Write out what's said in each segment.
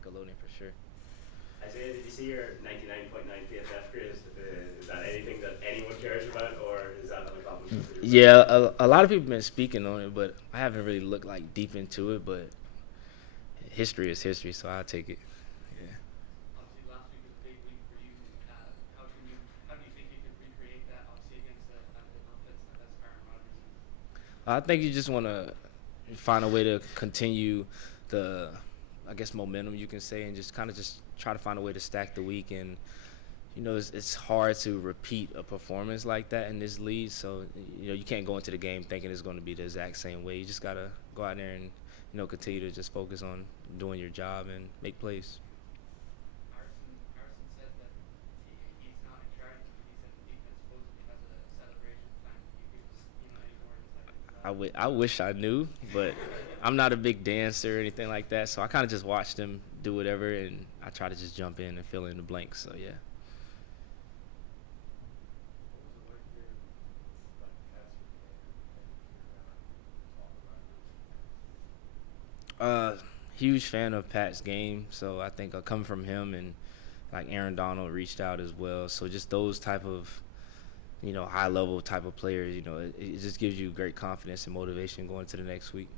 Nickelodeon for sure. Isaiah, did you see your 99.9 PFF grade? Is that anything that anyone cares about, or is that an accomplishment for yourself? Yeah, a lot of people been speaking on it, but I haven't really looked like deep into it. But history is history, so I'll take it. Yeah. Obviously, last week was a big week for you. How do you think you can recreate that, obviously, against the offense that's Carson Rodgers? I think you just want to find a way to continue the, I guess, momentum you can say, and just kind of just try to find a way to stack the week. And it's hard to repeat a performance like that in this league. So you can't go into the game thinking it's going to be the exact same way. You just gotta go out there and continue to just focus on doing your job and make plays. Carson said that he's not in charge. He said the defense supposedly has a celebration plan. Can you give us any more insight into that? I wish I knew, but I'm not a big dancer or anything like that. So I kind of just watch them do whatever, and I try to just jump in and fill in the blanks. So yeah. Huge fan of Pat's game, so I think coming from him and like Aaron Donald reached out as well. So just those type of high level type of players, it just gives you great confidence and motivation going into the next week.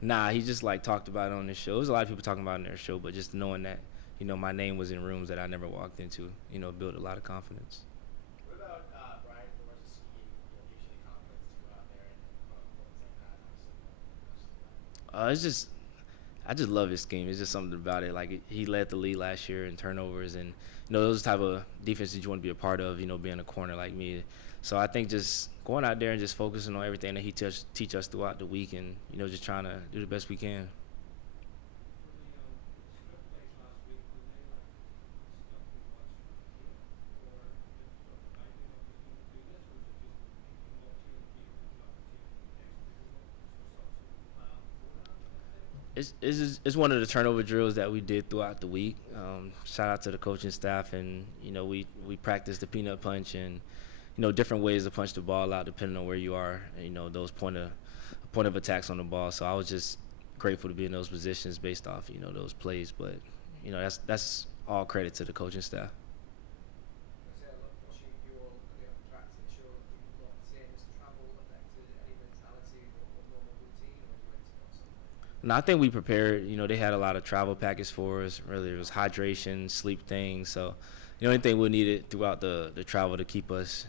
Nah, he just like talked about it on his show. There's a lot of people talking about it on their show, but just knowing that my name was in rooms that I never walked into, built a lot of confidence. What about Brian Flores' scheme? Gives you the confidence to go out there and performance like that? It's just I just love his scheme. It's just something about it. Like he led the league last year in turnovers, and those type of defenses you want to be a part of. Being a corner like me. So I think just going out there and just focusing on everything that he teach us throughout the week, and just trying to do the best we can. It's one of the turnover drills that we did throughout the week. Shout out to the coaching staff, and we practiced the peanut punch and different ways to punch the ball out depending on where you are. Those point of attacks on the ball. So I was just grateful to be in those positions based off those plays. But that's all credit to the coaching staff. No, I think we prepared. They had a lot of travel package for us. Really, it was hydration, sleep things. So, anything we needed throughout the travel to keep us,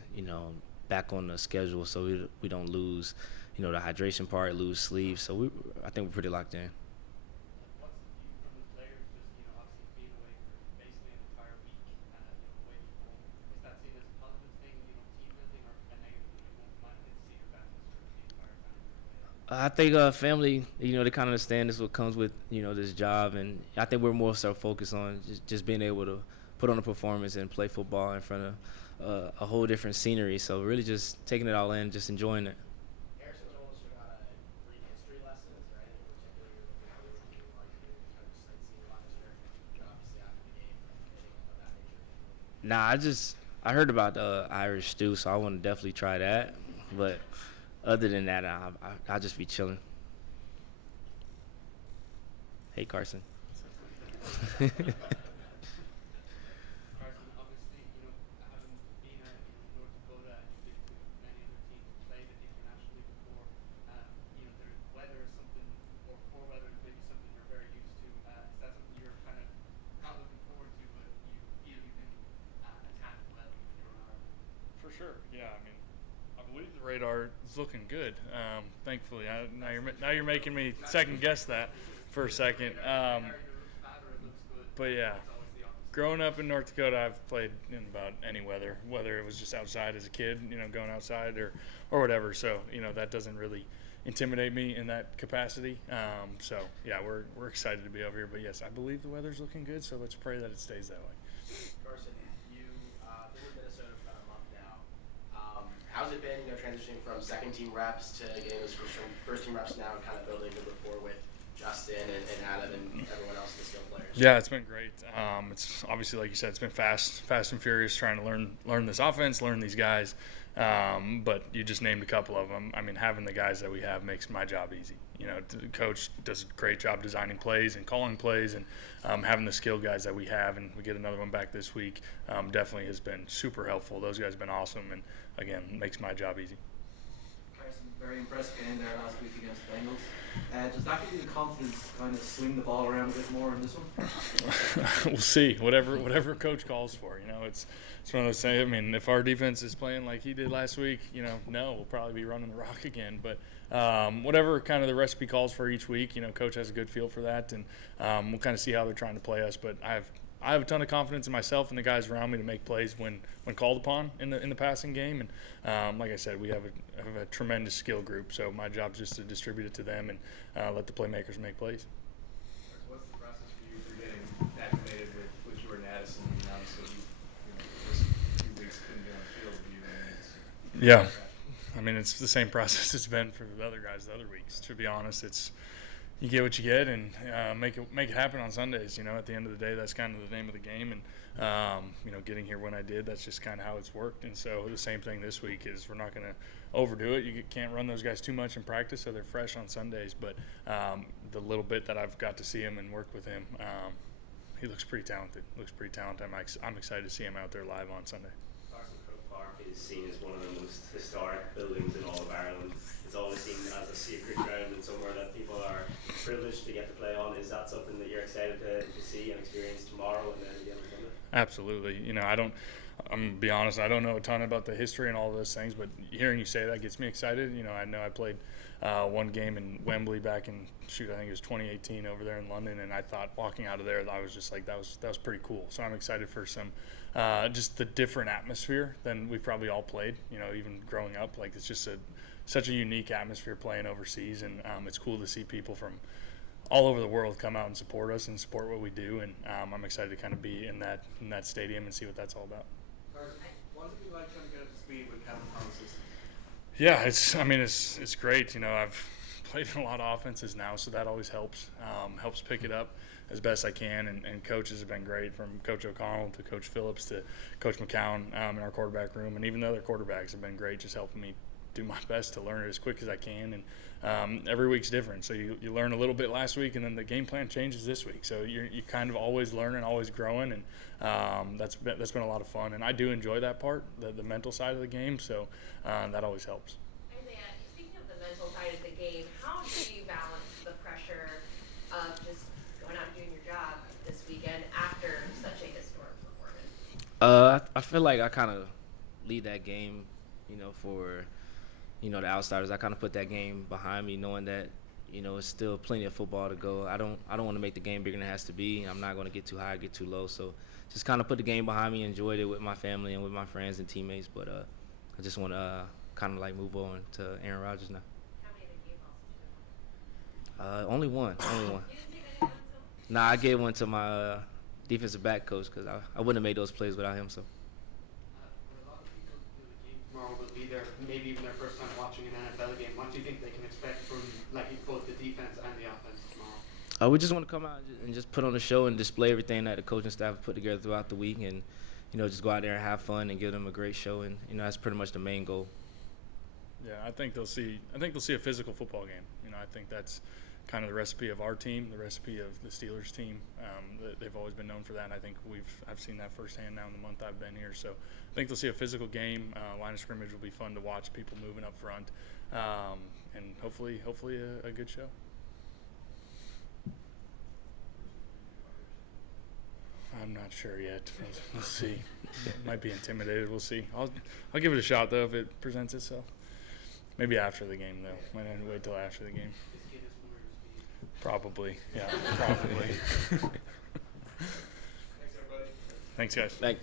back on the schedule, so we don't lose, the hydration part, lose sleep. So I think we're pretty locked in. What's the view from the players? Just obviously being away for basically an entire week, away from home. Is that seen as a positive thing, team building, or a negative? Might have to see your families for the entire time. I think family, they kind of understand this what comes with, this job, and I think we're more so focused on just being able to put on a performance and play football in front of a whole different scenery. So really just taking it all in, just enjoying it. Harrison told us about read history lessons, right? In particular, how they were doing like kind of just like seeing a lot of history, obviously after the game, anything of that nature. Nah, I heard about Irish stew, so I want to definitely try that. But other than that, I'll just be chilling. Hey, Carson. Carson, obviously, having been in North Dakota and you've been to many other teams and played internationally before, their weather is something, or poor weather is maybe something you're very used to. Is that something you're kind of not looking forward to, but you feel you can attack well when you're on Ireland? For sure, yeah. I mean, I believe the radar is looking good. Thankfully, now you're making me second guess that for a second. But yeah, growing up in North Dakota, I've played in about any weather, whether it was just outside as a kid, going outside or whatever. So that doesn't really intimidate me in that capacity. So yeah, we're excited to be over here. But yes, I believe the weather's looking good. So let's pray that it stays that way. Carson, you've been in Minnesota for about a month now. How's it been, transitioning from second team reps to getting those first team reps now, and kind of building a good rapport with Justin and Adam and everyone else, the skill players? Yeah, it's been great. It's obviously, like you said, it's been fast and furious trying to learn this offense, learn these guys. But you just named a couple of them. I mean, having the guys that we have makes my job easy. You know, the coach does a great job designing plays and calling plays, and having the skill guys that we have, and we get another one back this week, definitely has been super helpful. Those guys have been awesome, and again, makes my job easy. Carson, very impressive game there last week against the Bengals. Does that give you the confidence to kind of swing the ball around a bit more in this one? We'll see. Whatever coach calls for. You know, it's one of those things. I mean, if our defense is playing like he did last week, you know, no, we'll probably be running the rock again. But whatever kind of the recipe calls for each week, you know, coach has a good feel for that, and we'll kind of see how they're trying to play us. But I have a ton of confidence in myself and the guys around me to make plays when called upon in the passing game. And like I said, we have a tremendous skill group. So my job is just to distribute it to them and let the playmakers make plays. What's the process for you for getting acclimated with Jordan Addison? I mean, obviously, just a few weeks couldn't get on the field with you. Yeah. I mean, it's the same process it's been for the other guys the other weeks. To be honest, it's you get what you get and make it happen on Sundays. You know, at the end of the day, that's kind of the name of the game. And you know, getting here when I did, that's just kind of how it's worked. And so the same thing this week is we're not going to overdo it. You can't run those guys too much in practice, so they're fresh on Sundays. But the little bit that I've got to see him and work with him, he looks pretty talented. I'm excited to see him out there live on Sunday. Carson Park is seen as one of the most historic buildings in all of Ireland. It's always seen as a sacred ground and somewhere that people are privileged to get to play on. Is that something that you're excited to see and experience tomorrow and then again on Sunday? Absolutely. You know, I'm going to be honest, I don't know a ton about the history and all those things, but hearing you say that gets me excited. You know I played one game in Wembley back in, I think it was 2018 over there in London, and I thought walking out of there, I was just like, that was pretty cool. So I'm excited for some just the different atmosphere than we've probably all played, you know, even growing up. Like, it's just such a unique atmosphere playing overseas, and it's cool to see people from all over the world come out and support us and support what we do, and I'm excited to kind of be in that stadium and see what that's all about. What's it like trying to get up to speed with Kevin Thomas's? Yeah, it's great. You know, I've played in a lot of offenses now, so that always helps pick it up as best I can. And coaches have been great, from Coach O'Connell to Coach Phillips to Coach McCown in our quarterback room, and even the other quarterbacks have been great, just helping me do my best to learn it as quick as I can. And every week's different, so you learn a little bit last week, and then the game plan changes this week. So you're kind of always learning, always growing, and that's been a lot of fun. And I do enjoy that part, the mental side of the game. So that always helps. Isaiah, speaking of the mental side of the game, how do you balance the pressure of just going out and doing your job this weekend after such a historic performance? I feel like I kind of lead that game, you know, for the outsiders. I kind of put that game behind me, knowing that, you know, it's still plenty of football to go. I don't want to make the game bigger than it has to be. I'm not going to get too high, get too low. So just kind of put the game behind me, enjoyed it with my family and with my friends and teammates. But I just want to kind of like move on to Aaron Rodgers now. How many other game balls did you Only one. have? You didn't take anyone, so? Nah, I gave one to my defensive back coach because I wouldn't have made those plays without him. So. For a lot of people who the game tomorrow will be there, maybe even their first time watching an NFL game, what do you think they can expect from both the defense and the offense tomorrow? We just want to come out and just put on a show and display everything that the coaching staff put together throughout the week, and, you know, just go out there and have fun and give them a great show. And, you know, that's pretty much the main goal. Yeah, I think they'll see a physical football game. You know, I think that's kind of the recipe of our team, the recipe of the Steelers team. They've always been known for that, and I think I've seen that firsthand now in the month I've been here. So I think they'll see a physical game. Line of scrimmage will be fun to watch, people moving up front, and hopefully a good show. I'm not sure yet. We'll see. Might be intimidated. We'll see. I'll give it a shot though if it presents itself. Maybe after the game though. Might have to wait till after the game. This kid is familiar with speed. Probably. Yeah. Probably. Thanks, everybody. Thanks, guys. Thank